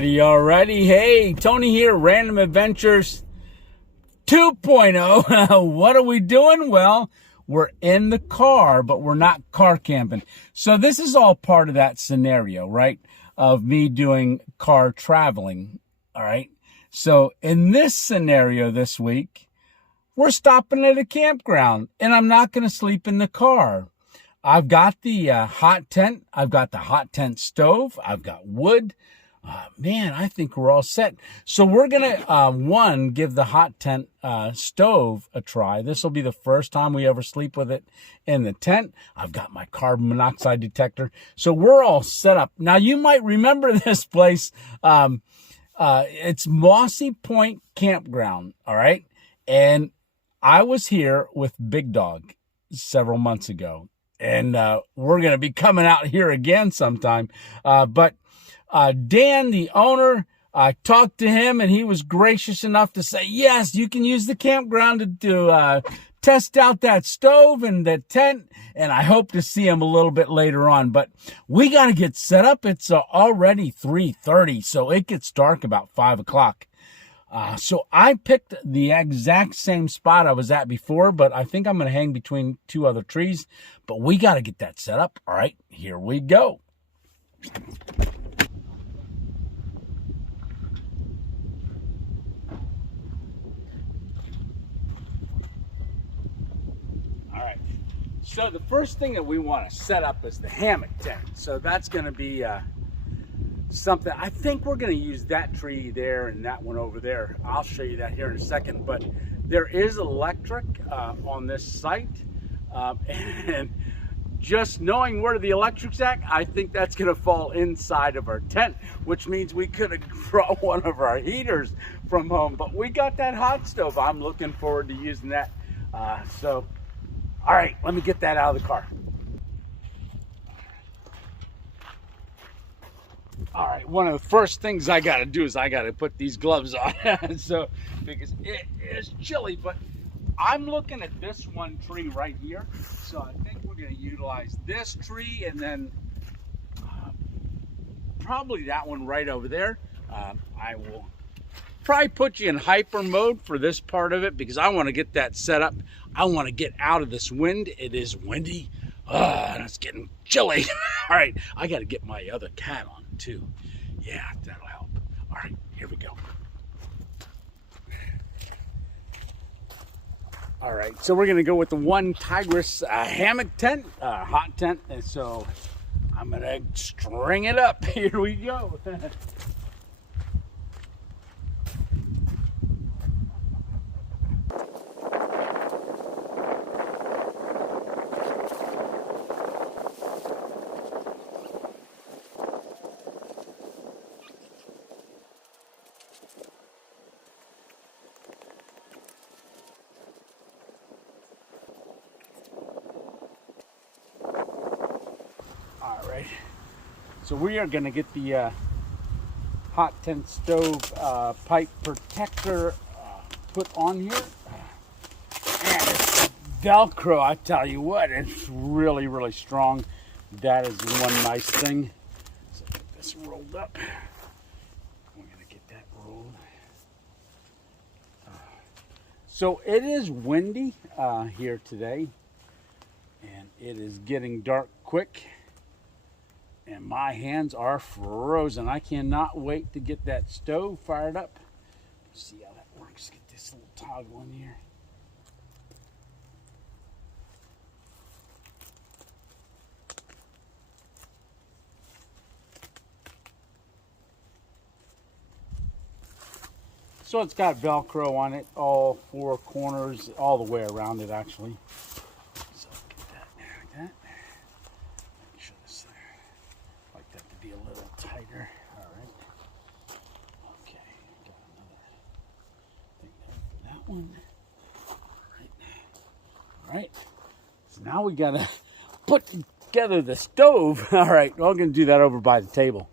Alrighty. Hey, Tony here, Random Adventures 2.0. What are we doing? Well, we're in the car, but we're not car camping. So this is all part of that scenario, right? Of me doing car traveling, all right? So in this scenario this week, we're stopping at a campground, and I'm not going to sleep in the car. I've got the hot tent. I've got the hot tent stove. I've got wood. Man, I think we're all set. So we're going to, give the hot tent stove a try. This will be the first time we ever sleep with it in the tent. I've got my carbon monoxide detector. So we're all set up. Now, you might remember this place. It's Mossy Point Campground, all right? And I was here with Big Dog several months ago. And we're going to be coming out here again sometime. But Dan, the owner, I talked to him, and he was gracious enough to say, yes, you can use the campground to test out that stove and the tent. And I hope to see him a little bit later on. But we got to get set up. It's already 3:30, so it gets dark about 5 o'clock. So I picked the exact same spot I was at before, but I think I'm going to hang between two other trees. But we got to get that set up. All right, here we go. All right. So the first thing that we want to set up is the hammock tent. So that's going to be something. I think we're going to use that tree there and that one over there. I'll show you that here in a second. But there is electric on this site, and just knowing where the electric's at, I think that's going to fall inside of our tent, which means we could have brought one of our heaters from home. But we got that hot stove. I'm looking forward to using that. So, all right, let me get that out of the car. All right, one of the first things I got to do is I got to put these gloves on. So, because it is chilly, but I'm looking at this one tree right here. So I think we're going to utilize this tree, and then probably that one right over there. I will probably put you in hyper mode for this part of it because I want to get that set up. I want to get out of this wind. It is windy. And it's getting chilly. All right, I got to get my other cat on too. Yeah, that'll help. All right, here we go. All right, so we're gonna go with the OneTigris hammock tent, hot tent, and so I'm gonna string it up. Here we go. So we are going to get the hot tent stove pipe protector put on here. And it's Velcro, I tell you what, it's really, really strong. That is one nice thing. So get this rolled up. We're going to get that rolled. So it is windy here today. And it is getting dark quick. And my hands are frozen. I cannot wait to get that stove fired up. Let's see how that works. Get this little toggle in here. So it's got Velcro on it, all four corners, all the way around it actually. So get that like that. Make sure this there. Like that to be a little tighter. All right. Okay, got another thing there for that one. All right. So now we gotta put together the stove. All right, we're gonna do that over by the table.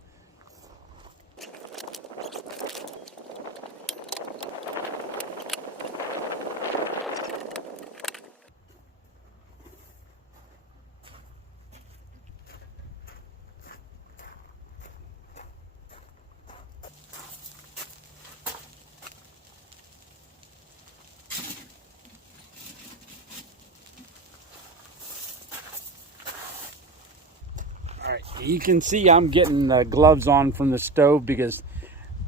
You can see I'm getting the gloves on from the stove because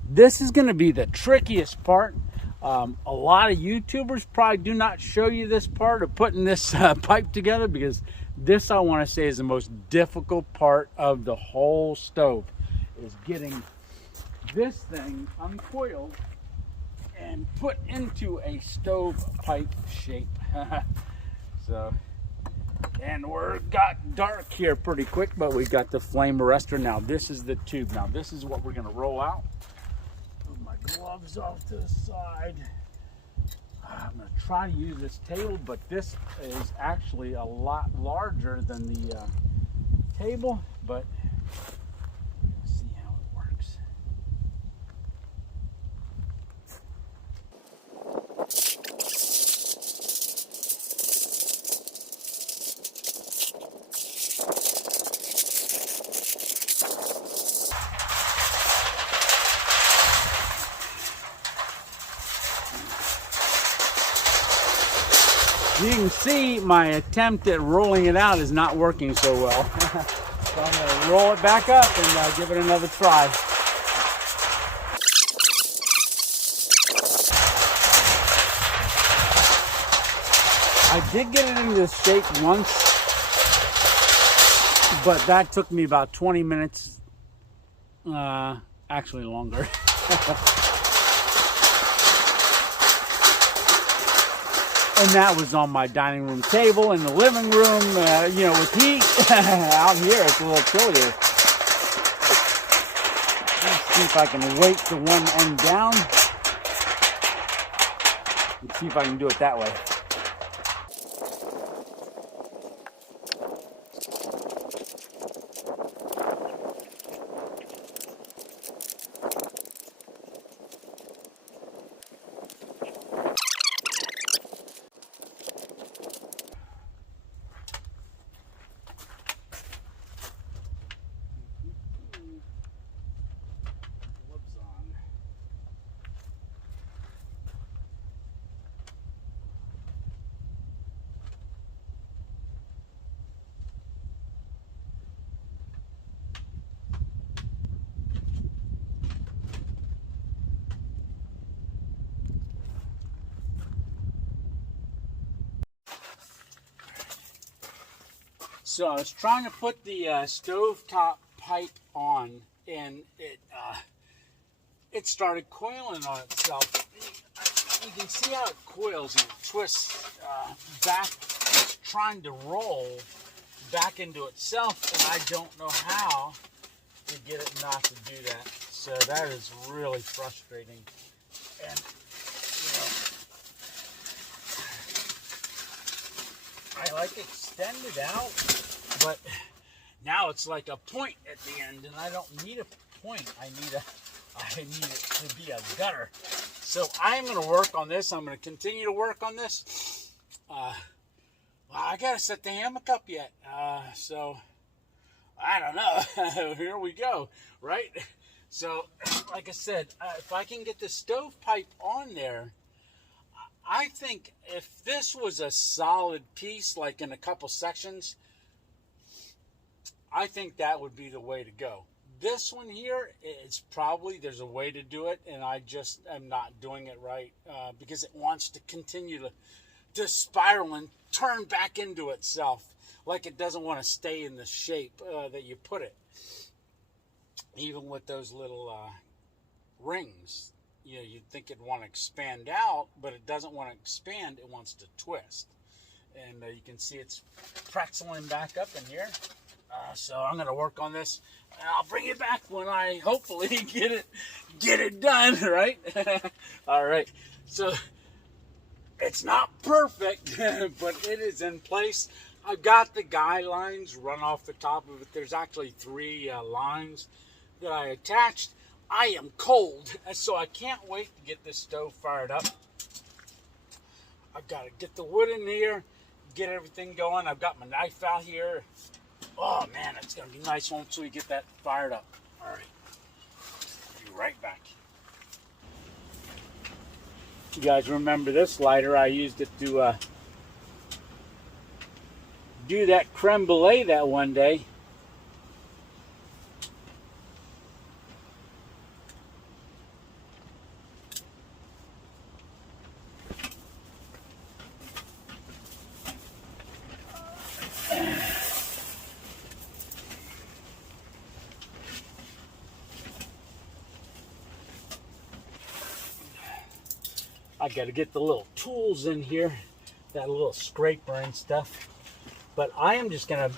this is going to be the trickiest part. A lot of YouTubers probably do not show you this part of putting this pipe together, because this, I want to say, is the most difficult part of the whole stove, is getting this thing uncoiled and put into a stove pipe shape. So, and we're got dark here pretty quick, but we got the flame arrestor. Now this is the tube. Now this is what we're going to roll out. Move my gloves off to the side. I'm going to try to use this table, but this is actually a lot larger than the table, but let's see how it works. You can see my attempt at rolling it out is not working so well. So I'm going to roll it back up and give it another try. I did get it into the shape once, but that took me about 20 minutes, actually longer. And that was on my dining room table in the living room, you know, with heat. Out here, it's a little chillier. Let's see if I can weight the one end down. Let's see if I can do it that way. So I was trying to put the stovetop pipe on, and it started coiling on itself. You can see how it coils and twists back, trying to roll back into itself, and I don't know how to get it not to do that. So that is really frustrating. And I like extend it out, but now it's like a point at the end, and I don't need a point. I need it to be a gutter. So I'm going to work on this. I'm going to continue to work on this. Well, I got to set the hammock up yet. So I don't know. Here we go, right? So like I said, if I can get the stovepipe on there, I think if this was a solid piece, like in a couple sections, I think that would be the way to go. This one here, it's probably, there's a way to do it, and I just am not doing it right because it wants to continue to spiral and turn back into itself, like it doesn't want to stay in the shape that you put it. Even with those little rings. You know, you'd think it'd want to expand out, but it doesn't want to expand, it wants to twist. And you can see it's pretzeling back up in here. So I'm going to work on this, and I'll bring it back when I hopefully get it done, right? All right. So it's not perfect, but it is in place. I've got the guy lines run off the top of it. There's actually 3 lines that I attached. I am cold, so I can't wait to get this stove fired up. I've got to get the wood in here, get everything going. I've got my knife out here. Oh man, it's going to be nice once we get that fired up. All right, I'll be right back. You guys remember this lighter? I used it to do that creme brulee that one day. I got to get the little tools in here, that little scraper and stuff. But I am just going to,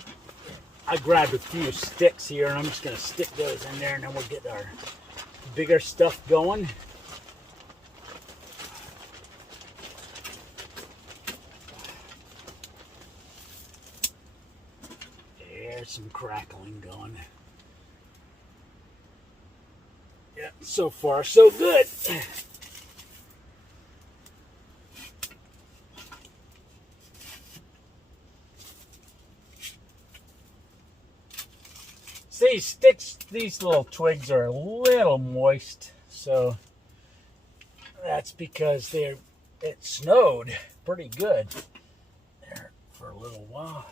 I grabbed a few sticks here and I'm just going to stick those in there and then we'll get our bigger stuff going. There's some crackling going. Yeah, so far so good. See, sticks, these little twigs are a little moist, so that's because it snowed pretty good there for a little while.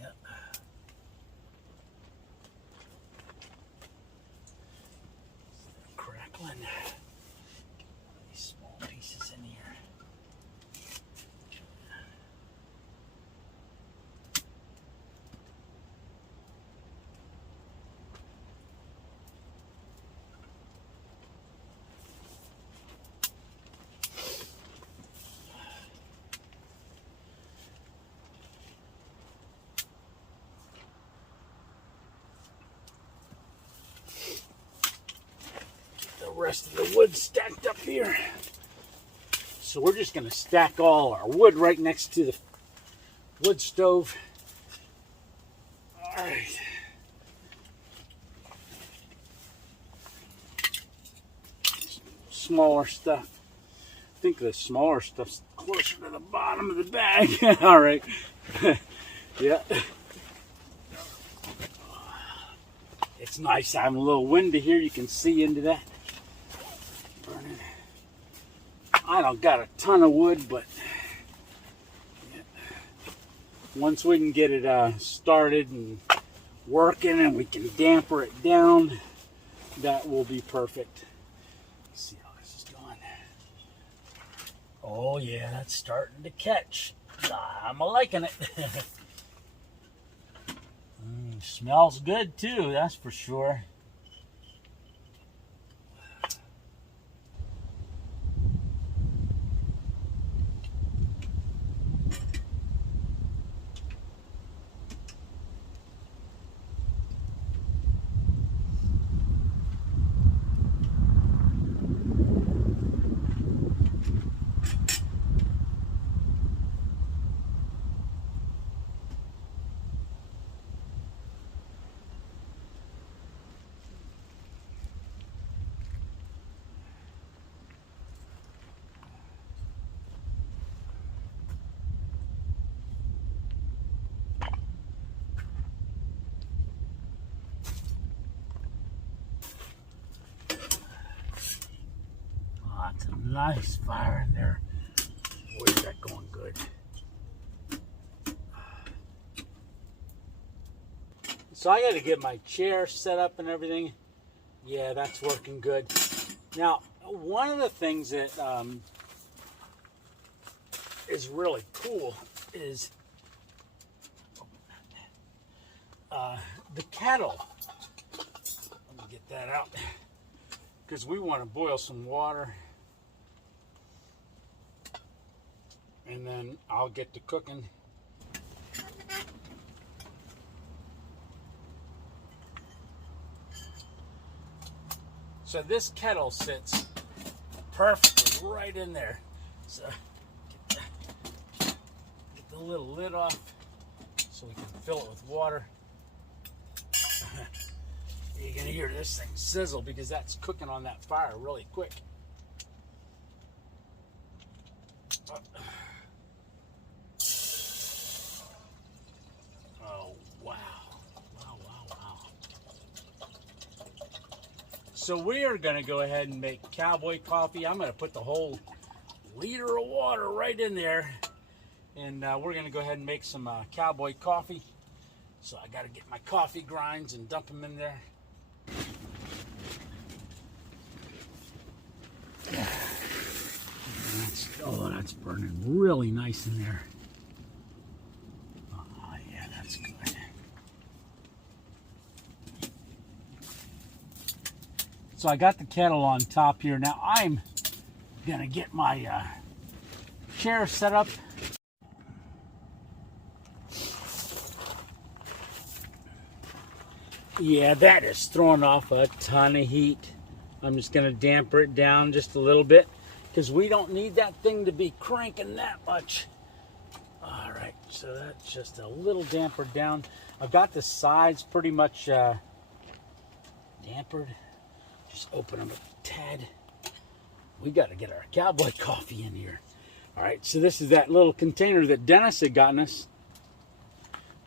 Yep. Crackling. These small pieces in here. Rest of the wood stacked up here. So we're just going to stack all our wood right next to the wood stove. All right. Smaller stuff. I think the smaller stuff's closer to the bottom of the bag. All right. Yeah. It's nice having a little window here. You can see into that. I don't got a ton of wood, but yeah. Once we can get it started and working and we can damper it down, that will be perfect. Let's see how this is going. Oh yeah, that's starting to catch. I'm liking it. Smells good too, that's for sure. It's a nice fire in there. Boy, is that going good. So I got to get my chair set up and everything. Yeah, that's working good. Now, one of the things that is really cool is the kettle. Let me get that out because we want to boil some water. And then I'll get to cooking. So this kettle sits perfectly right in there. So get the little lid off so we can fill it with water. You're gonna hear this thing sizzle because that's cooking on that fire really quick. So we are going to go ahead and make Cowboy coffee. I'm going to put the whole liter of water right in there. And we're going to go ahead and make some Cowboy coffee. So I got to get my coffee grinds and dump them in there. That's burning really nice in there. Oh, yeah, that's good. So I got the kettle on top here. Now I'm gonna get my chair set up. Yeah, that is throwing off a ton of heat. I'm just gonna damper it down just a little bit because we don't need that thing to be cranking that much. All right, so that's just a little dampered down. I've got the sides pretty much dampered. Just open them a tad. We got to get our Cowboy coffee in here. All right, so this is that little container that Dennis had gotten us.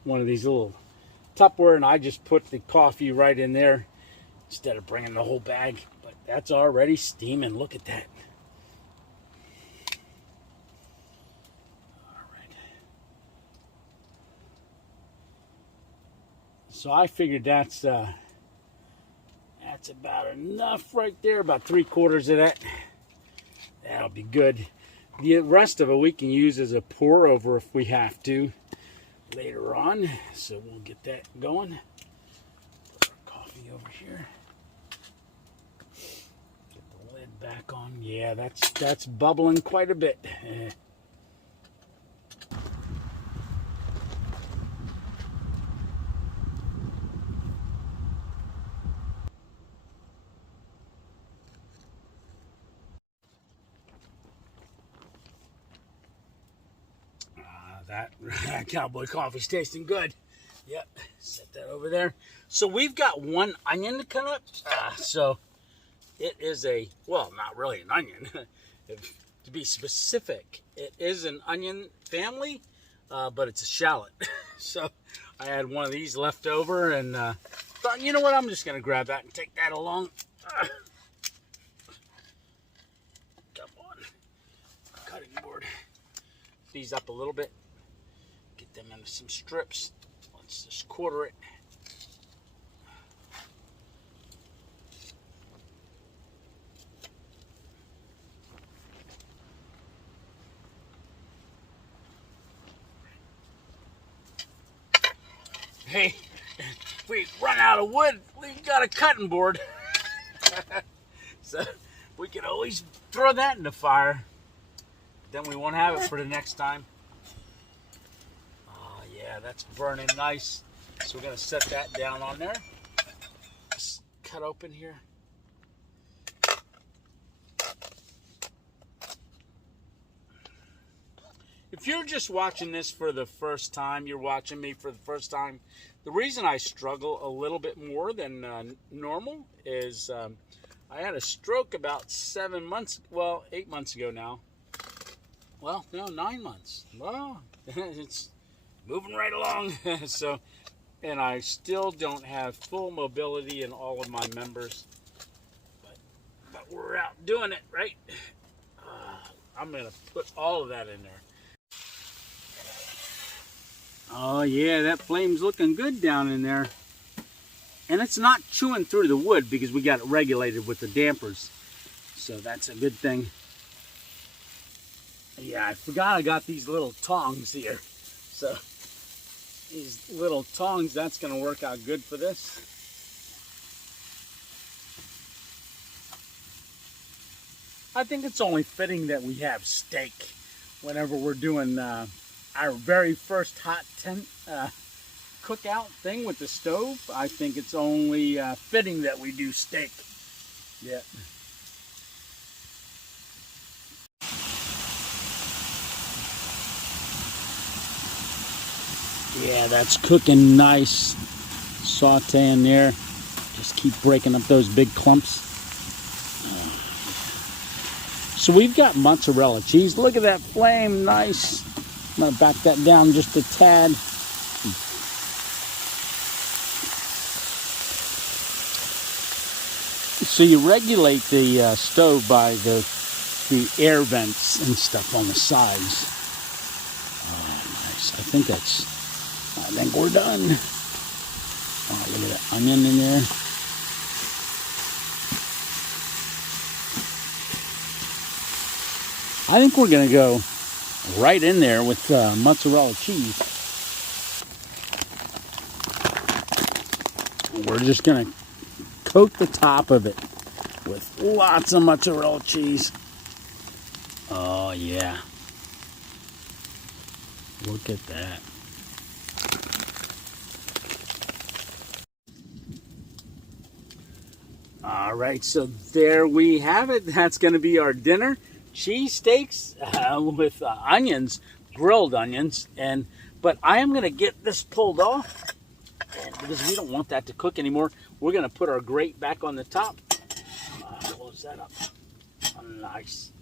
One of these little Tupperware, and I just put the coffee right in there instead of bringing the whole bag. But that's already steaming. Look at that. All right. So I figured that's about enough right there. About 3/4 of that. That'll be good. The rest of it we can use as a pour over if we have to later on. So we'll get that going. Put our coffee over here. Get the lid back on. Yeah, that's bubbling quite a bit. That Cowboy coffee's tasting good. Yep, set that over there. So we've got one onion to cut up. So it is well, not really an onion. To be specific, it is an onion family, but it's a shallot. So I had one of these left over and thought, you know what, I'm just going to grab that and take that along. Come on. Cutting board. These up a little bit. Get them into some strips. Let's just quarter it. Hey, if we run out of wood, we got a cutting board. So we can always throw that in the fire. Then we won't have it for the next time. Oh yeah, that's burning nice. So we're gonna set that down on there. Just cut open here. If you're just watching this for the first time, you're watching me for the first time, the reason I struggle a little bit more than normal is I had a stroke about 8 months ago now. Well, no, 9 months. Well, it's moving right along. So, and I still don't have full mobility in all of my members. But we're out doing it, right? I'm going to put all of that in there. Oh yeah, that flame's looking good down in there. And it's not chewing through the wood because we got it regulated with the dampers. So that's a good thing. Yeah, I forgot I got these little tongs here. So these little tongs, that's going to work out good for this. I think it's only fitting that we have steak whenever we're doing our very first hot tent cookout thing with the stove. I think it's only fitting that we do steak. Yeah. Yeah, that's cooking nice. Saute in there. Just keep breaking up those big clumps. So we've got mozzarella cheese. Look at that flame, nice. I'm gonna back that down just a tad. So you regulate the stove by the air vents and stuff on the sides. Oh, nice. I think we're done. Oh, look at that onion in there. I think we're gonna go right in there with mozzarella cheese. We're just gonna coat the top of it with lots of mozzarella cheese. Oh, yeah. Look at that. All right, so there we have it. That's going to be our dinner. Cheesesteaks with onions, grilled onions. But I am going to get this pulled off, and because we don't want that to cook anymore. We're going to put our grate back on the top. Close that up. Nice.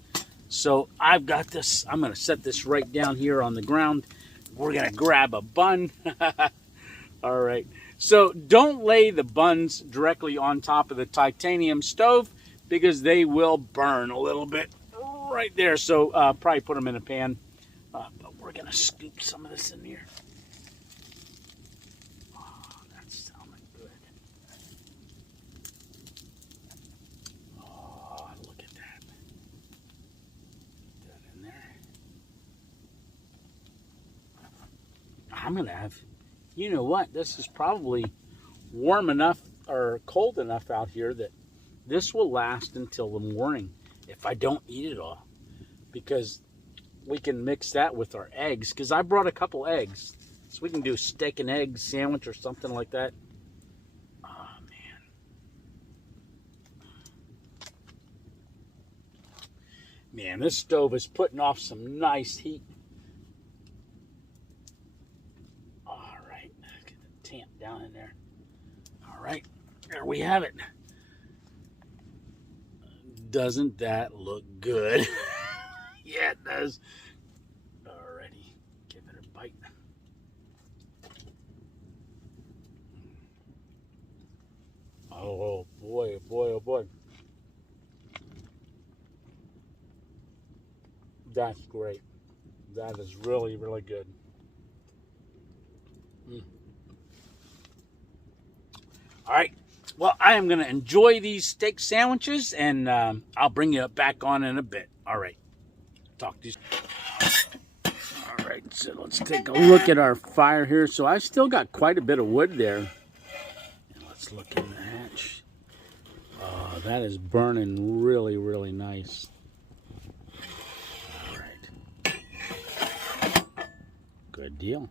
So I've got this. I'm going to set this right down here on the ground. We're going to grab a bun. All right. So don't lay the buns directly on top of the titanium stove because they will burn a little bit right there. So probably put them in a pan. But we're going to scoop some of this in here. Oh, that's sounding good. Oh, look at that. Put that in there. I'm going to have... You know what? This is probably warm enough or cold enough out here that this will last until the morning if I don't eat it all. Because we can mix that with our eggs. Because I brought a couple eggs. So we can do a steak and egg sandwich or something like that. Oh, man. Man, this stove is putting off some nice heat. Tamp down in there. All right, there we have it. Doesn't that look good? Yeah, it does. Alrighty, give it a bite. Oh boy, oh boy, oh boy. That's great. That is really, really good. All right, well, I am going to enjoy these steak sandwiches, and I'll bring you back on in a bit. All right, talk to you. All right, so let's take a look at our fire here. So I've still got quite a bit of wood there. And let's look in the hatch. Oh, that is burning really, really nice. All right, good deal.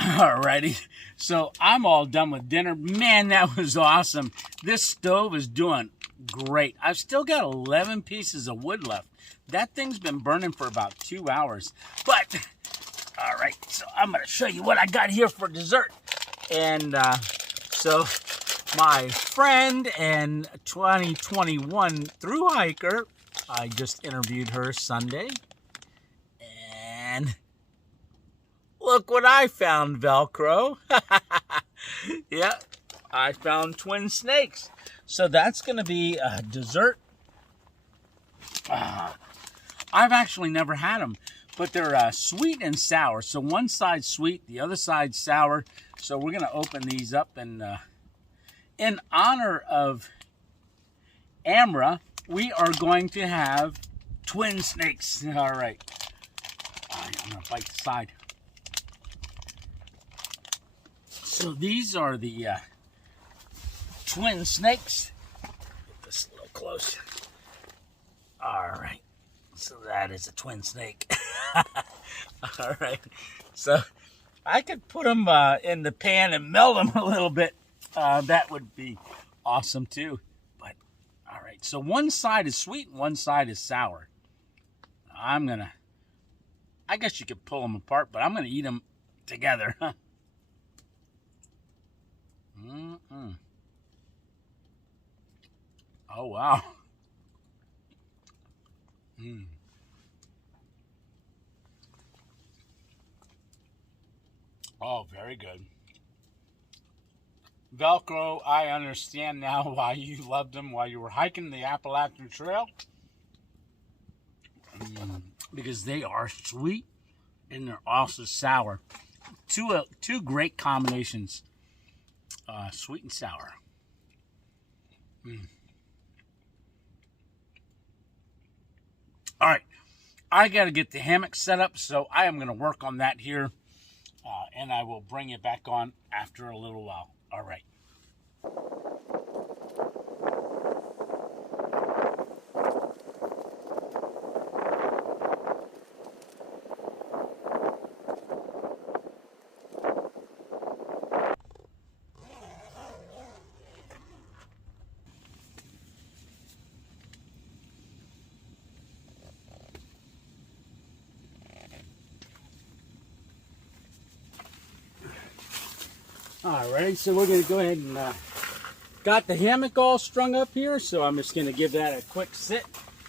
Alrighty, so I'm all done with dinner. Man, that was awesome. This stove is doing great. I've still got 11 pieces of wood left. That thing's been burning for about 2 hours. But, all right, so I'm going to show you what I got here for dessert. And so my friend and 2021 thru hiker, I just interviewed her Sunday. And... look what I found, Velcro. Yeah, I found twin snakes. So that's going to be a dessert. I've actually never had them, but they're sweet and sour. So one side's sweet, the other side's sour. So we're going to open these up, and in honor of Amra, we are going to have twin snakes. All right. I'm going to bite the side. So these are the twin snakes. Get this a little close. All right. So that is a twin snake. All right. So I could put them in the pan and melt them a little bit. That would be awesome too. But all right. So one side is sweet and one side is sour. I guess you could pull them apart, but I'm going to eat them together. Oh, wow. Oh, very good. Velcro, I understand now why you loved them while you were hiking the Appalachian Trail. Because they are sweet and they're also sour. Two great combinations. Sweet and sour. All right, I got to get the hammock set up, so I am going to work on that here, and I will bring it back on after a little while. All right. All right, so we're going to go ahead and got the hammock all strung up here, so I'm just going to give that a quick sit.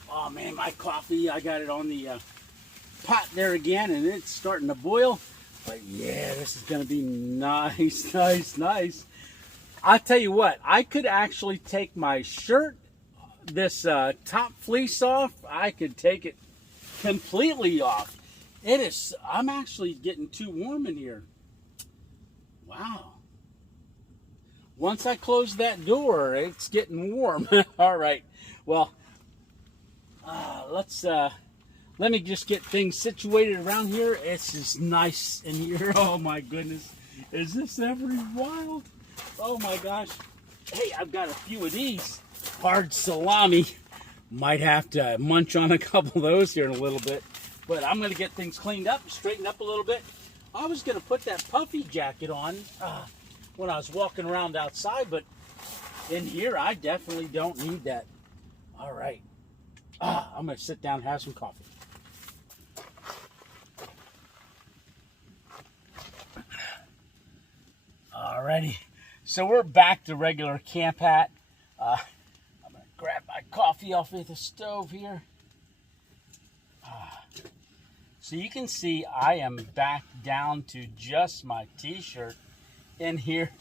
Oh man, my coffee, I got it on the pot there again, and it's starting to boil. But yeah, this is going to be nice, nice, nice. I'll tell you what, I could actually take my shirt, this top fleece off. I could take it completely off. It is, I'm actually getting too warm in here. Wow. Once I close that door, it's getting warm. All right. Well, let me just get things situated around here. It's just nice in here. Oh my goodness. Is this ever wild? Oh my gosh. Hey, I've got a few of these. Hard salami. Might have to munch on a couple of those here in a little bit. But I'm going to get things cleaned up, straightened up a little bit. I was going to put that puffy jacket on when I was walking around outside, but in here I definitely don't need that. All right. I'm going to sit down and have some coffee. Alrighty. So we're back to regular camp hat. I'm going to grab my coffee off of the stove here. So you can see I am back down to just my t-shirt in here.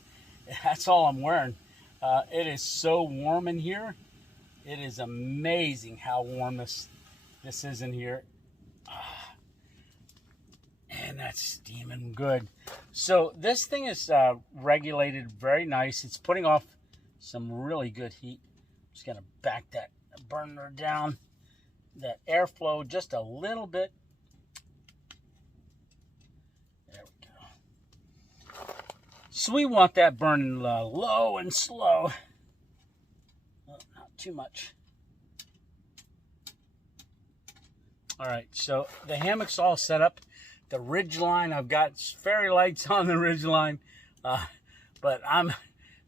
That's all I'm wearing. It is so warm in here. It is amazing how warm this is in here. And that's steaming good. So this thing is regulated very nice. It's putting off some really good heat. Just gonna back that burner down, that airflow just a little bit. There we go. So we want that burning low and slow. Oh, not too much. All right, so the hammock's all set up. The ridge line, I've got fairy lights on the ridge line, but I'm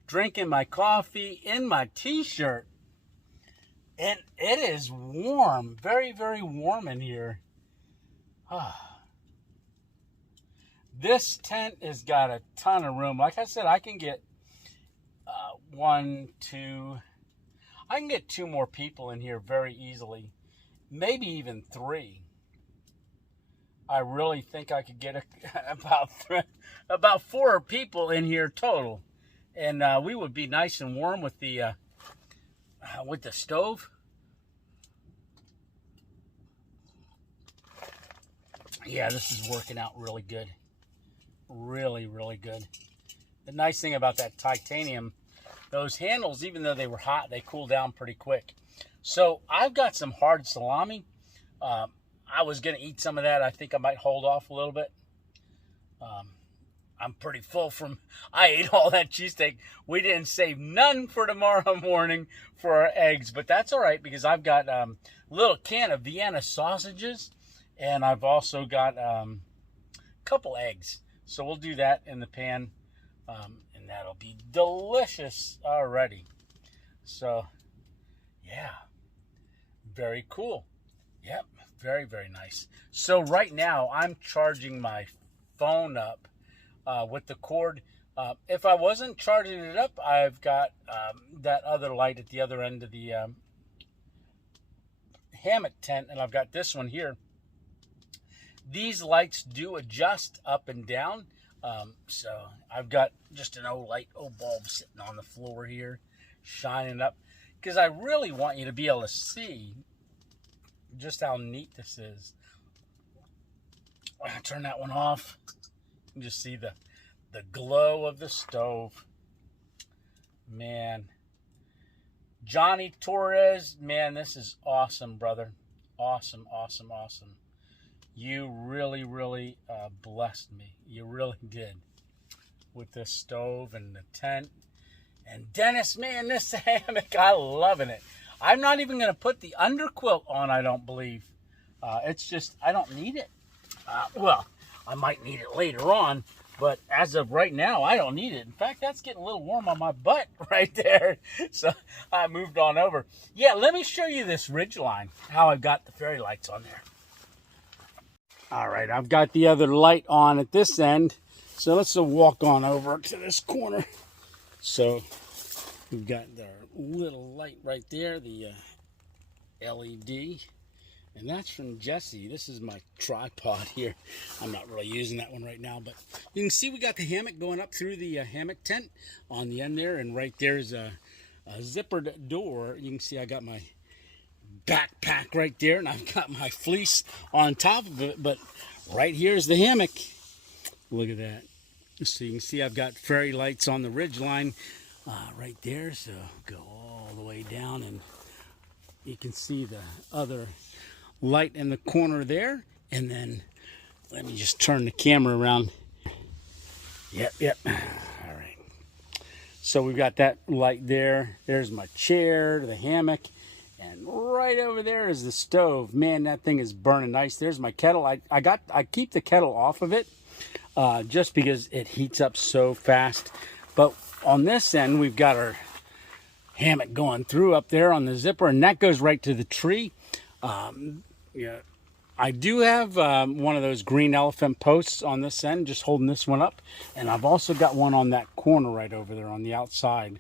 drinking my coffee in my t-shirt, and it is warm, very, very warm in here. This tent has got a ton of room. Like I said, I can get I can get 2 more people in here very easily, maybe even 3. I really think I could get about 4 people in here total, and we would be nice and warm with the stove. Yeah, this is working out really good, really, really good. The nice thing about that titanium, those handles, even though they were hot, they cool down pretty quick. So I've got some hard salami. I was going to eat some of that. I think I might hold off a little bit. I'm pretty full I ate all that cheesesteak. We didn't save none for tomorrow morning for our eggs, but that's all right because I've got a little can of Vienna sausages, and I've also got a couple eggs. So we'll do that in the pan, and that'll be delicious already. So, yeah, very cool. Yep. Very, very nice. So right now, I'm charging my phone up with the cord. If I wasn't charging it up, I've got that other light at the other end of the hammock tent, and I've got this one here. These lights do adjust up and down. So I've got just an old bulb sitting on the floor here, shining up, because I really want you to be able to see just how neat this is. I'll turn that one off. You can just see the glow of the stove. Man. Johnny Torres, man, this is awesome, brother. Awesome, awesome, awesome. You really, really blessed me. You really did. With this stove and the tent. And Dennis, man, this hammock, I'm loving it. I'm not even going to put the underquilt on, I don't believe. It's just, I don't need it. Well, I might need it later on, but as of right now, I don't need it. In fact, that's getting a little warm on my butt right there. So I moved on over. Yeah, let me show you this ridge line, how I've got the fairy lights on there. All right, I've got the other light on at this end. So let's walk on over to this corner. So we've got our little light right there, the LED. And that's from Jesse. This is my tripod here. I'm not really using that one right now, but you can see we got the hammock going up through the hammock tent on the end there. And right there's a zippered door. You can see I got my backpack right there, and I've got my fleece on top of it. But right here's the hammock. Look at that. So you can see I've got fairy lights on the ridge line right there. So go all the way down, and you can see the other light in the corner there. And then let me just turn the camera around. Yep. All right. So we've got that light there. There's my chair, the hammock, and right over there is the stove. Man, that thing is burning nice. There's my kettle. I keep the kettle off of it just because it heats up so fast. But on this end, we've got our hammock going through up there on the zipper, and that goes right to the tree. Yeah, I do have one of those green elephant posts on this end, just holding this one up, and I've also got one on that corner right over there on the outside.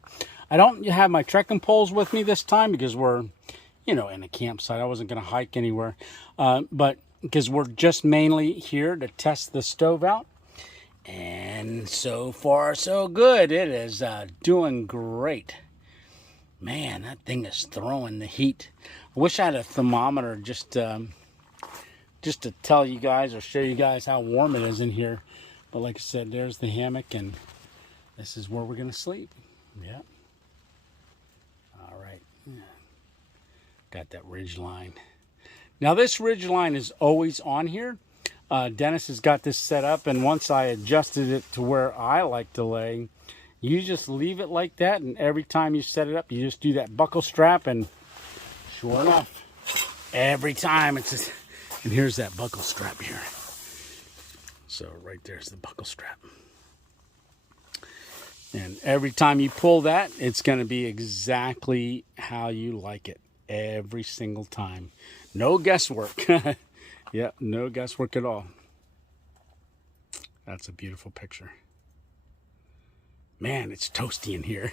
I don't have my trekking poles with me this time because we're, in a campsite. I wasn't going to hike anywhere, but because we're just mainly here to test the stove out. And so far, so good. It is doing great. Man, that thing is throwing the heat. I wish I had a thermometer just to tell you guys or show you guys how warm it is in here. But like I said, there's the hammock, and this is where we're going to sleep. Yeah. All right. Got that ridge line. Now this ridge line is always on here. Dennis has got this set up, and once I adjusted it to where I like to lay, you just leave it like that, and every time you set it up, you just do that buckle strap, and sure enough, every time it's just, and here's that buckle strap here. So right there's the buckle strap. And every time you pull that, it's going to be exactly how you like it every single time. No guesswork. Yep, no guesswork at all. That's a beautiful picture. Man, it's toasty in here.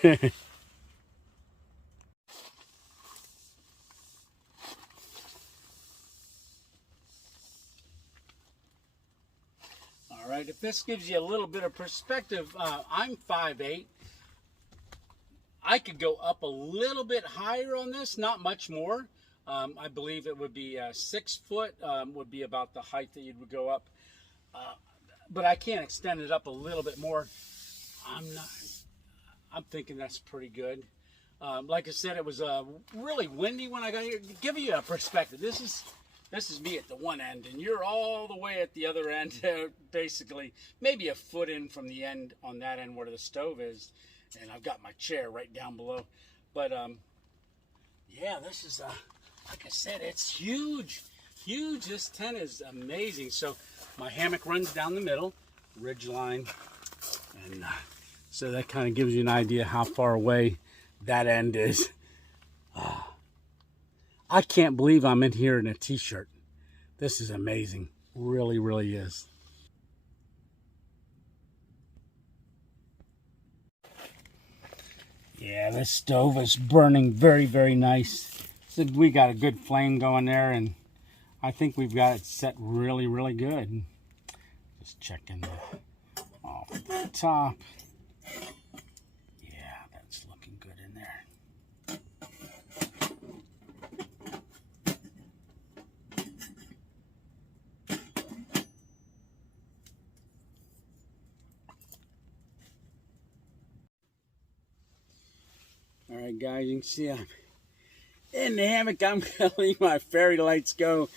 All right, if this gives you a little bit of perspective, I'm 5'8". I could go up a little bit higher on this, not much more. I believe it would be 6 foot, would be about the height that you would go up. But I can't extend it up a little bit more. I'm thinking that's pretty good. Like I said, it was really windy when I got here. To give you a perspective, this is me at the one end, and you're all the way at the other end, basically, maybe a foot in from the end on that end where the stove is, and I've got my chair right down below. But yeah, this is like I said, it's huge. This tent is amazing. So my hammock runs down the middle, ridge line, and so that kind of gives you an idea how far away that end is. I can't believe I'm in here in a t-shirt. This is amazing. Really, really is. Yeah, this stove is burning very, very nice. So we got a good flame going there, and I think we've got it set really, really good. Just checking off the top. Yeah, that's looking good in there. All right, guys, you can see I'm in the hammock. I'm going to leave my fairy lights go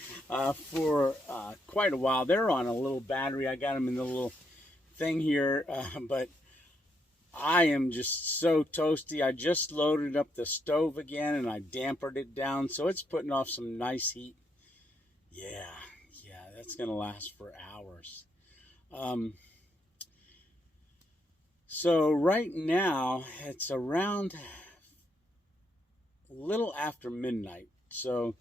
for quite a while. They're on a little battery. I got them in the little thing here, but I am just so toasty. I just loaded up the stove again, and I dampened it down, so it's putting off some nice heat. Yeah, that's going to last for hours. So right now, it's around a little after midnight. So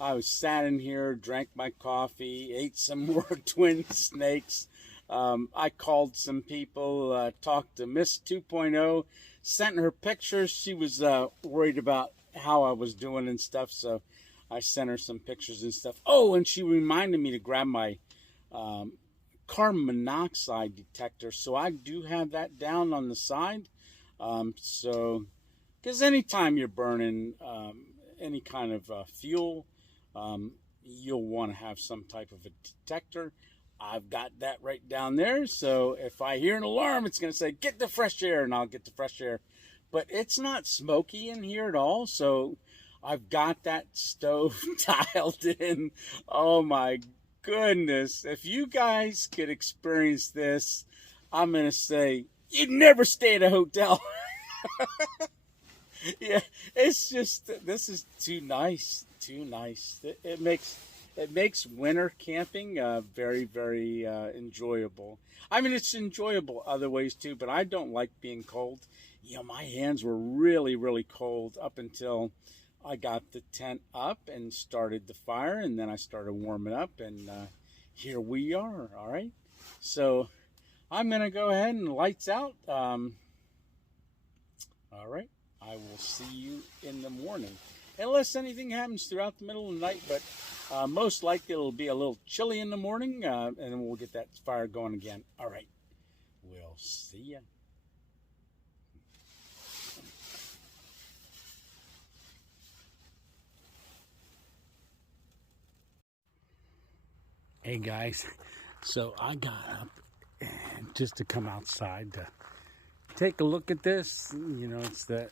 I was sat in here, drank my coffee, ate some more twin snakes, I called some people, talked to Miss 2.0, sent her pictures. She was worried about how I was doing and stuff, so I sent her some pictures and stuff. Oh, and she reminded me to grab my carbon monoxide detector. So I do have that down on the side. So, because anytime you're burning any kind of fuel, you'll want to have some type of a detector. I've got that right down there. So if I hear an alarm, it's going to say, get the fresh air, and I'll get the fresh air. But it's not smoky in here at all. So I've got that stove dialed in. Oh my goodness. If you guys could experience this, I'm going to say, you'd never stay at a hotel. Yeah, it's just, this is too nice, too nice. It makes winter camping very, very enjoyable. I mean, it's enjoyable other ways too, but I don't like being cold. You know, my hands were really, really cold up until I got the tent up and started the fire, and then I started warming up, and here we are, all right? So I'm going to go ahead and lights out. All right. I will see you in the morning. Unless anything happens throughout the middle of the night, but most likely it'll be a little chilly in the morning, and then we'll get that fire going again. All right. We'll see ya. Hey guys, so I got up and just to come outside to take a look at this. You know, it's that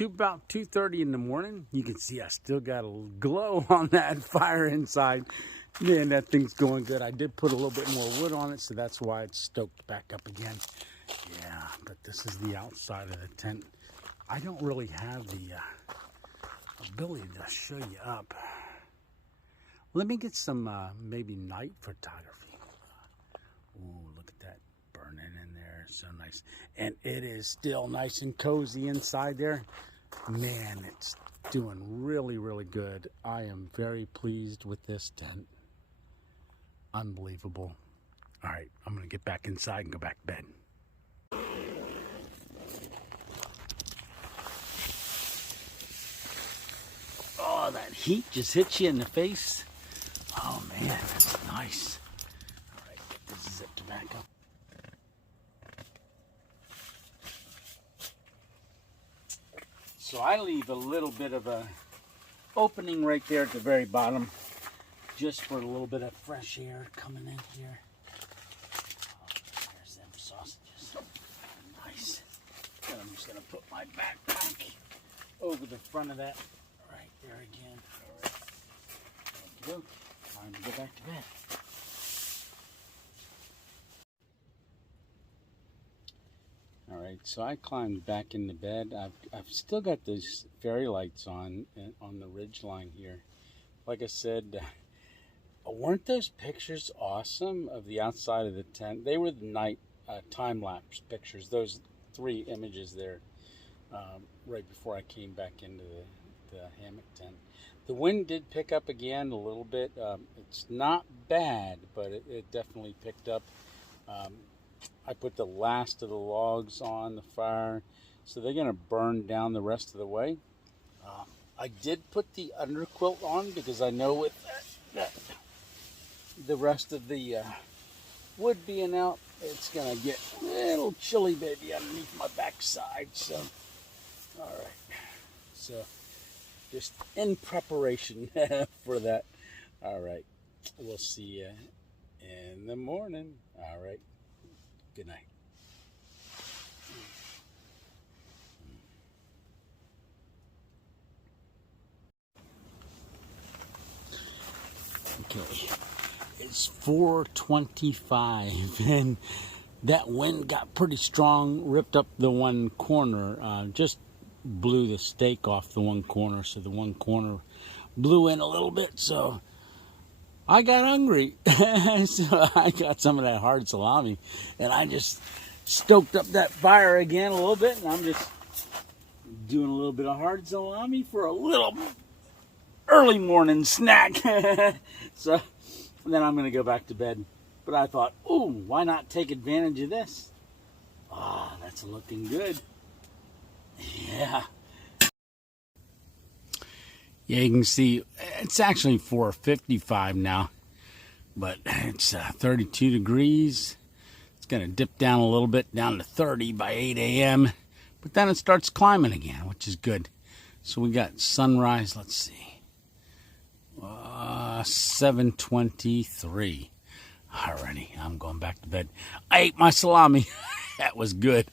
about 2:30 in the morning. You can see I still got a little glow on that fire inside. Man, that thing's going good. I did put a little bit more wood on it, so that's why it's stoked back up again. Yeah, but this is the outside of the tent. I don't really have the ability to show you up. Let me get some maybe night photography. Ooh, look at that burning in there. So nice. And it is still nice and cozy inside there. Man, it's doing really, really good. I am very pleased with this tent. Unbelievable. All right, I'm going to get back inside and go back to bed. Oh, that heat just hits you in the face. Oh man, that's nice. All right, get this zipped back up. So I leave a little bit of a opening right there at the very bottom, just for a little bit of fresh air coming in here. Oh, there's them sausages. Nice. And I'm just gonna put my backpack over the front of that right there again. All right. There we go. Time to go back to bed. All right, so I climbed back into bed. I've still got those fairy lights on the ridge line here. Like I said, weren't those pictures awesome of the outside of the tent? They were the night time-lapse pictures. Those 3 images there, right before I came back into the hammock tent. The wind did pick up again a little bit. It's not bad, but it definitely picked up. I put the last of the logs on the fire, so they're going to burn down the rest of the way. I did put the underquilt on because I know with that the rest of the wood being out, it's going to get a little chilly, baby, underneath my backside. So, all right. So, just in preparation for that. All right. We'll see you in the morning. All right. Good night. Okay, it's 4:25 and that wind got pretty strong, ripped up the one corner, just blew the stake off the one corner, so the one corner blew in a little bit, so I got hungry. So I got some of that hard salami, and I just stoked up that fire again a little bit, and I'm just doing a little bit of hard salami for a little early morning snack. So then I'm going to go back to bed. But I thought, ooh, why not take advantage of this? Ah, that's looking good. Yeah. Yeah, you can see it's actually 4:55 now, but it's 32 degrees. It's going to dip down a little bit, down to 30 by 8 a.m., but then it starts climbing again, which is good. So we got sunrise, let's see, 7:23. Alrighty, I'm going back to bed. I ate my salami. That was good.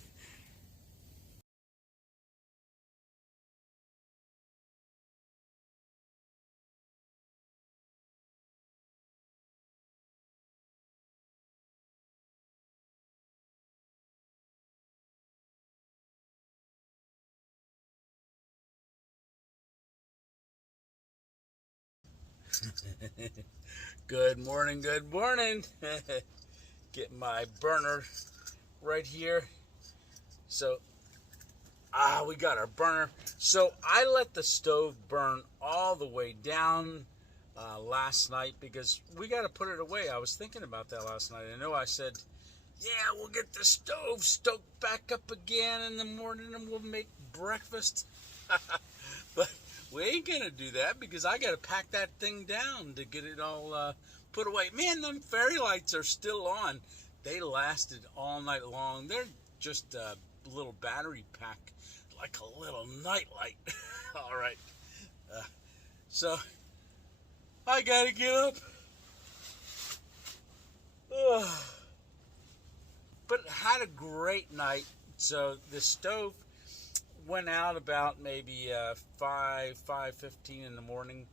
Good morning, good morning. Get my burner right here. So, we got our burner. So I let the stove burn all the way down last night because we got to put it away. I was thinking about that last night. I know I said, yeah, we'll get the stove stoked back up again in the morning and we'll make breakfast. But we ain't going to do that because I got to pack that thing down to get it all put away. Man, them fairy lights are still on. They lasted all night long. They're just a little battery pack, like a little nightlight. All right. So I got to get up. But had a great night. So the stove went out about maybe 5:15 in the morning.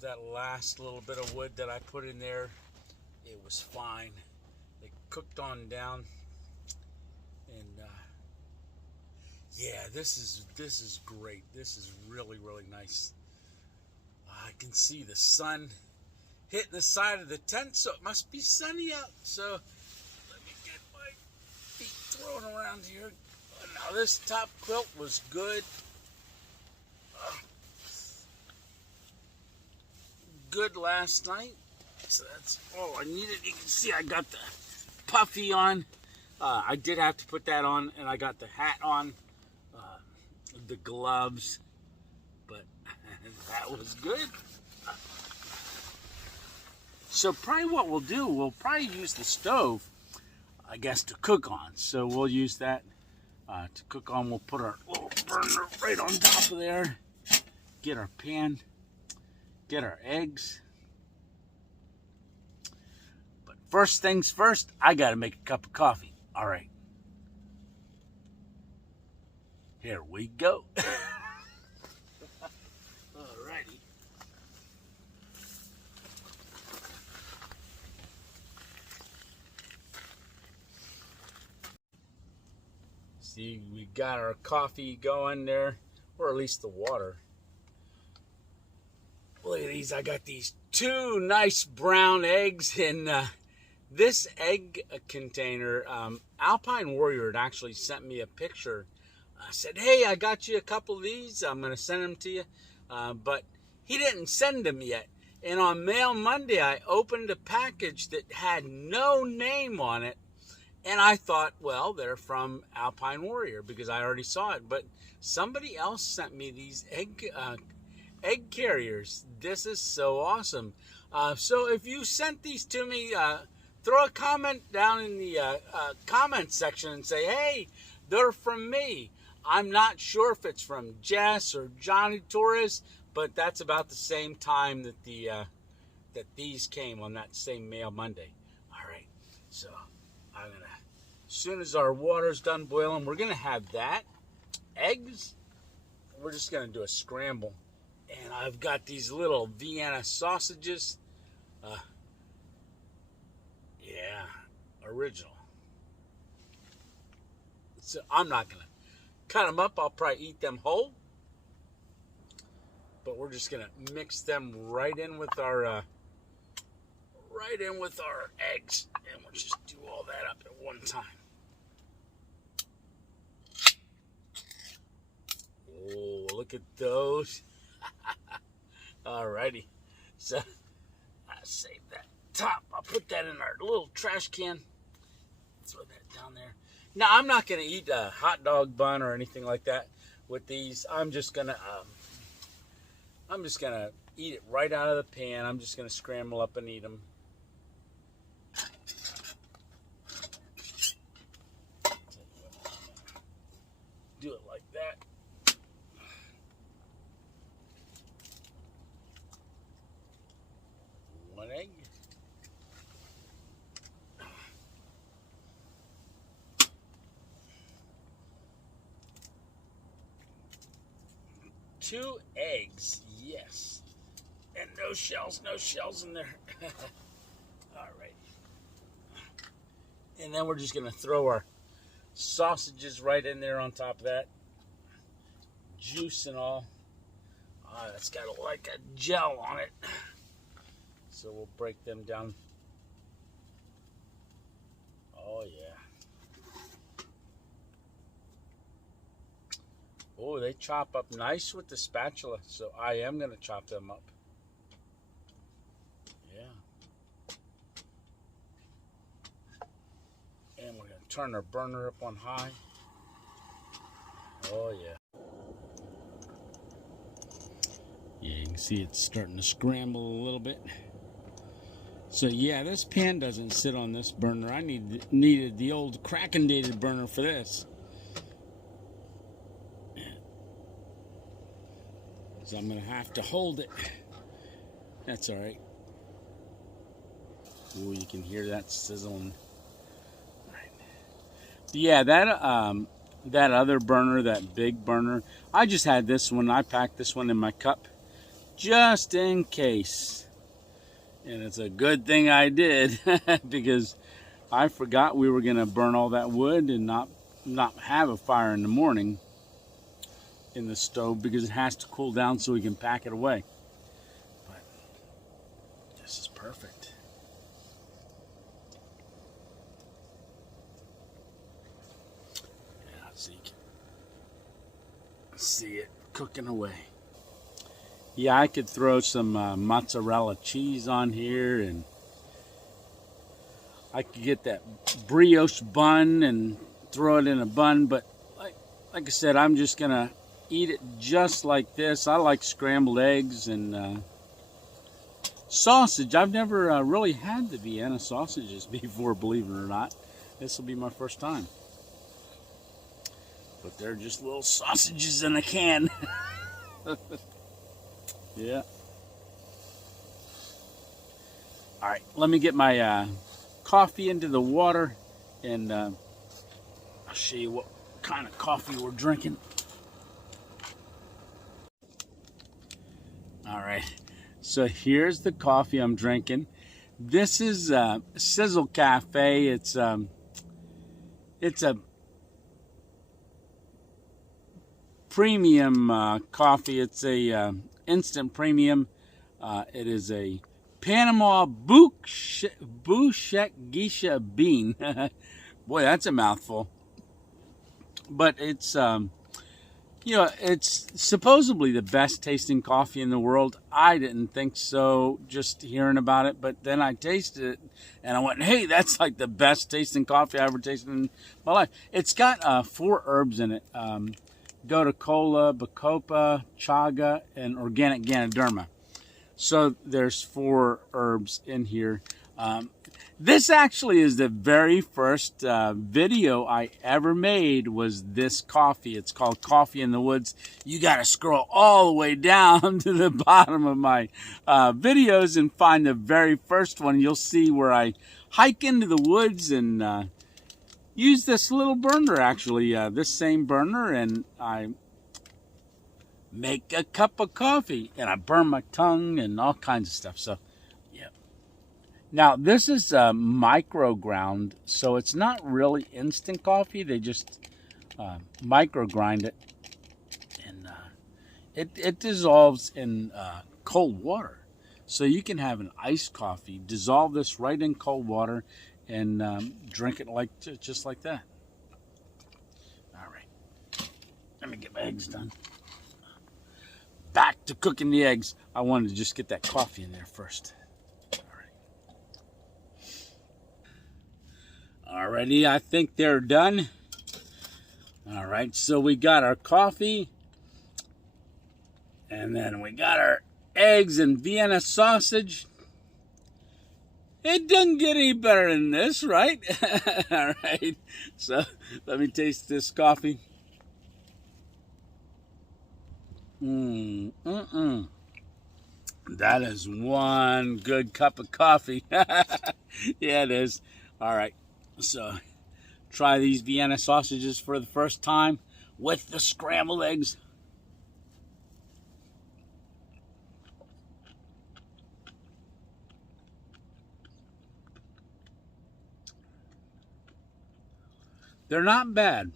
That last little bit of wood that I put in there, it was fine. It cooked on down, and yeah, this is great. This is really nice. I can see the sun hitting the side of the tent, so it must be sunny out. So let me get my feet thrown around here. Now this top quilt was good. Good last night. So that's all I needed. You can see I got the puffy on. I did have to put that on, and I got the hat on, the gloves, but that was good. So probably what we'll do, we'll probably use the stove, I guess, to cook on. So we'll use that to cook on. We'll put our little burner right on top of there, get our pan, get our eggs. But first things first, I got to make a cup of coffee. All right. Here we go. Alrighty. See, we got our coffee going there, or at least the water. Look at these. I got these two nice brown eggs in this egg container. Alpine Warrior had actually sent me a picture. I said, hey, I got you a couple of these. I'm going to send them to you. But he didn't send them yet. And on Mail Monday, I opened a package that had no name on it. And I thought, well, they're from Alpine Warrior because I already saw it. But somebody else sent me these egg carriers. This is so awesome. So if you sent these to me, throw a comment down in the comment section and say, hey, they're from me. I'm not sure if it's from Jess or Johnny Torres, but that's about the same time that that these came on that same Mail Monday. All right, so I'm gonna, as soon as our water's done boiling, we're gonna have that eggs. We're just gonna do a scramble, and I've got these little Vienna sausages. Yeah, original. So I'm not gonna cut them up. I'll probably eat them whole, but we're just gonna mix them right in with our eggs, and we'll just do all that up at one time. Oh, look at those! Alrighty, so I save that top. I'll put that in our little trash can. Throw that down there. Now, I'm not going to eat a hot dog bun or anything like that with these. I'm just going to eat it right out of the pan. I'm just going to scramble up and eat them. Do it like that. One egg. Two eggs, yes. And no shells in there. All right. And then we're just going to throw our sausages right in there on top of that. Juice and all. It's got like a gel on it. So we'll break them down. Oh, yeah. Oh, they chop up nice with the spatula, so I am going to chop them up. Yeah. And we're going to turn our burner up on high. Oh, yeah. Yeah, you can see it's starting to scramble a little bit. So, yeah, this pan doesn't sit on this burner. I needed the old crackling burner for this. So I'm going to have to hold it. That's all right. Oh, you can hear that sizzling. All right. Yeah, that other burner, that big burner, I just had this one. I packed this one in my cup just in case. And it's a good thing I did because I forgot we were going to burn all that wood and not have a fire in the morning in the stove because it has to cool down so we can pack it away. But this is perfect. Yeah, so you can see it cooking away. Yeah, I could throw some mozzarella cheese on here, and I could get that brioche bun and throw it in a bun, but like I said, I'm just gonna eat it just like this. I like scrambled eggs and sausage. I've never really had the Vienna sausages before, believe it or not. This will be my first time. But they're just little sausages in a can. Yeah. All right, let me get my coffee into the water, and I'll show you what kind of coffee we're drinking. All right, so here's the coffee I'm drinking. This is Sizzle Cafe. It's a premium coffee. It's a instant premium. It is a Panama Bouchette Geisha bean. Boy, that's a mouthful. But it's it's supposedly the best tasting coffee in the world. I didn't think so just hearing about it, but then I tasted it and I went, hey, that's like the best tasting coffee I ever tasted in my life. It's got 4 herbs in it. Doda-Kola, Bacopa, Chaga, and Organic Ganoderma. So there's 4 herbs in here. This actually is the very first video I ever made was this coffee. It's called Coffee in the Woods. You got to scroll all the way down to the bottom of my videos and find the very first one. You'll see where I hike into the woods and use this little burner, actually, this same burner, and I make a cup of coffee, and I burn my tongue and all kinds of stuff. So, yeah. Now, this is micro ground, so it's not really instant coffee. They just micro grind it, and it dissolves in cold water. So you can have an iced coffee, dissolve this right in cold water, and drink it just like that. All right, let me get my eggs done. Back to cooking the eggs. I wanted to just get that coffee in there first. All right. Alrighty, I think they're done. All right, so we got our coffee, and then we got our eggs and Vienna sausage. It doesn't get any better than this, right? All right, so let me taste this coffee. That is one good cup of coffee. Yeah, it is. All right, so try these Vienna sausages for the first time with the scrambled eggs. They're not bad.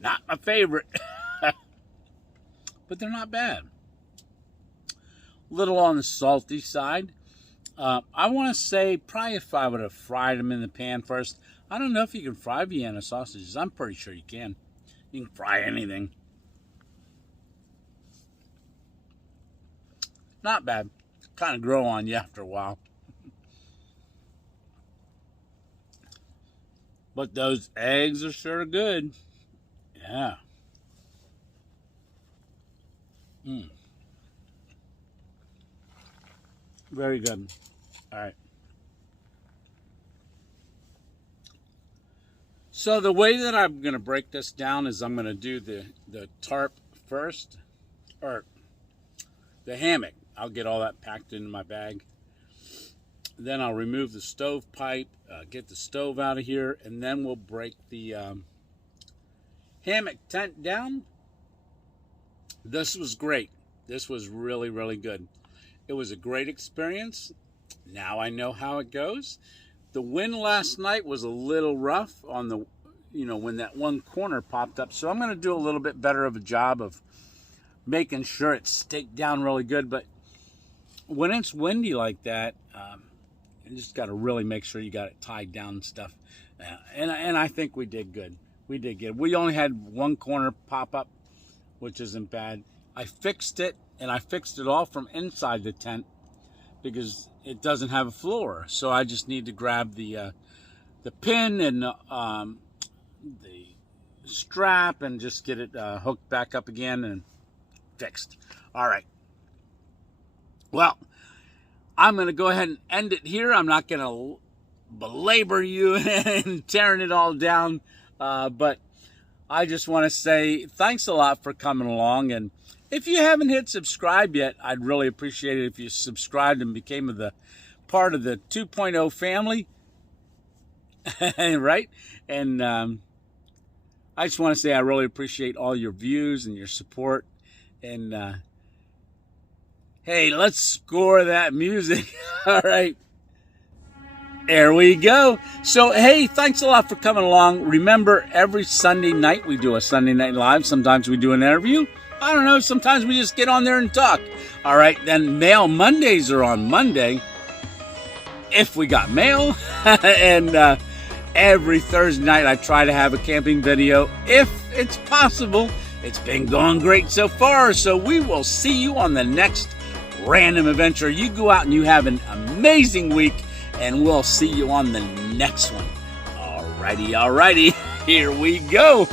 Not my favorite. But they're not bad. Little on the salty side. I want to say probably if I would have fried them in the pan first. I don't know if you can fry Vienna sausages. I'm pretty sure you can. You can fry anything. Not bad. Kind of grow on you after a while. But those eggs are sure good. Yeah. Very good. All right. So the way that I'm going to break this down is I'm going to do the tarp first, or the hammock. I'll get all that packed into my bag. Then I'll remove the stove pipe, get the stove out of here, and then we'll break the hammock tent down. This was great. This was really, really good. It was a great experience. Now I know how it goes. The wind last night was a little rough on the, when that one corner popped up. So I'm going to do a little bit better of a job of making sure it's staked down really good. But when it's windy like that, you just got to really make sure you got it tied down and stuff. And I think we did good. We did good. We only had one corner pop up, which isn't bad. I fixed it, and I fixed it all from inside the tent because it doesn't have a floor. So I just need to grab the pin and the strap and just get it hooked back up again and fixed. All right. Well, I'm going to go ahead and end it here. I'm not going to belabor you and tearing it all down, but I just want to say thanks a lot for coming along. And if you haven't hit subscribe yet, I'd really appreciate it if you subscribed and became part of the 2.0 family. Right? And I just want to say I really appreciate all your views and your support. And hey, let's score that music. All right. There we go. So, hey, thanks a lot for coming along. Remember, every Sunday night we do a Sunday Night Live. Sometimes we do an interview. I don't know. Sometimes we just get on there and talk. All right. Then Mail Mondays are on Monday, if we got mail. And every Thursday night I try to have a camping video, if it's possible. It's been going great so far. So we will see you on the next random adventure. You go out and you have an amazing week. And we'll see you on the next one. Alrighty, alrighty. Here we go.